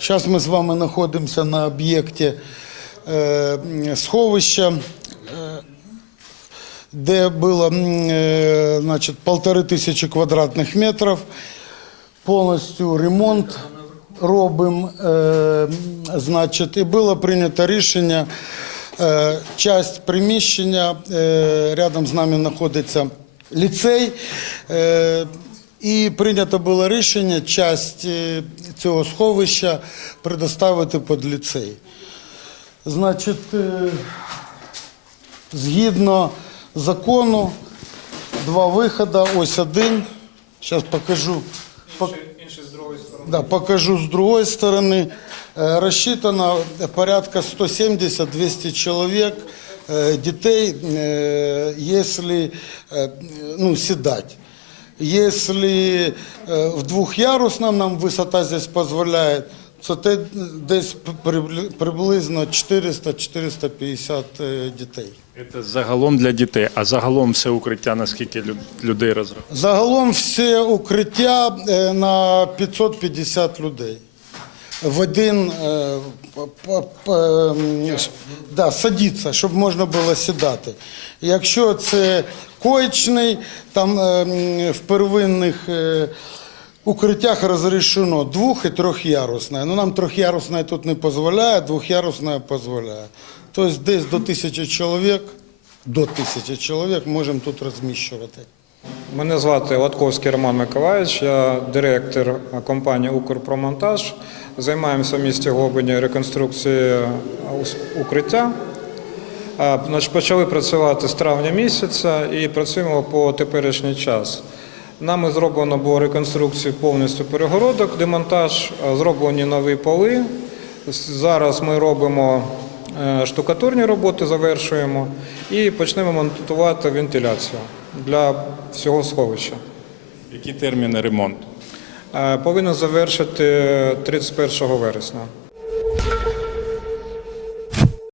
Зараз ми з вами знаходимося на об'єкті е, сховища, е, де було е, значить, полтори тисячі квадратних метрів. Повністю ремонт робимо. Значить, і було прийнято рішення. Часть приміщення рядом з нами знаходиться ліцей. Е, і прийнято було рішення часть е, цього сховища предоставити під ліцей. Значить, е, згідно закону, два виходи, ось один. Зараз покажу. Пок- Інший з другої сторони. Да, покажу с другой стороны. Э, Рассчитано порядка 170-200 человек, э, детей, э, если э, ну, седать. Если э, в двухъярусном нам высота здесь позволяет, то те десь прибли- приблизно 400-450 э, дітей. Це загалом для дітей, а загалом все укриття наскільки люд- людей розраховано? Загалом все укриття е, на 550 людей. В один е, п- п- п- ем, ш- да, садиться, щоб можна було сідати. Якщо це коєчний, там ем, в первинних е, укриттях розрішено двох- і трьохярусне. Ну, нам трьохярусне тут не дозволяє, двохярусне дозволяє. Тобто десь до тисячі чоловік, до тисячі чоловік можемо тут розміщувати. Мене звати Латковський Роман Миколаївич, я директор компанії Укрпромонтаж. Займаємося в місті Глобині реконструкцією укриття. Почали працювати з травня місяця і працюємо по теперішній час. Нами зроблено було реконструкцію повністю перегородок, демонтаж, зроблені нові поли. Зараз ми робимо е, штукатурні роботи, завершуємо і почнемо монтувати вентиляцію для всього сховища. Які терміни ремонту? Е, Повинен завершити 31 вересня.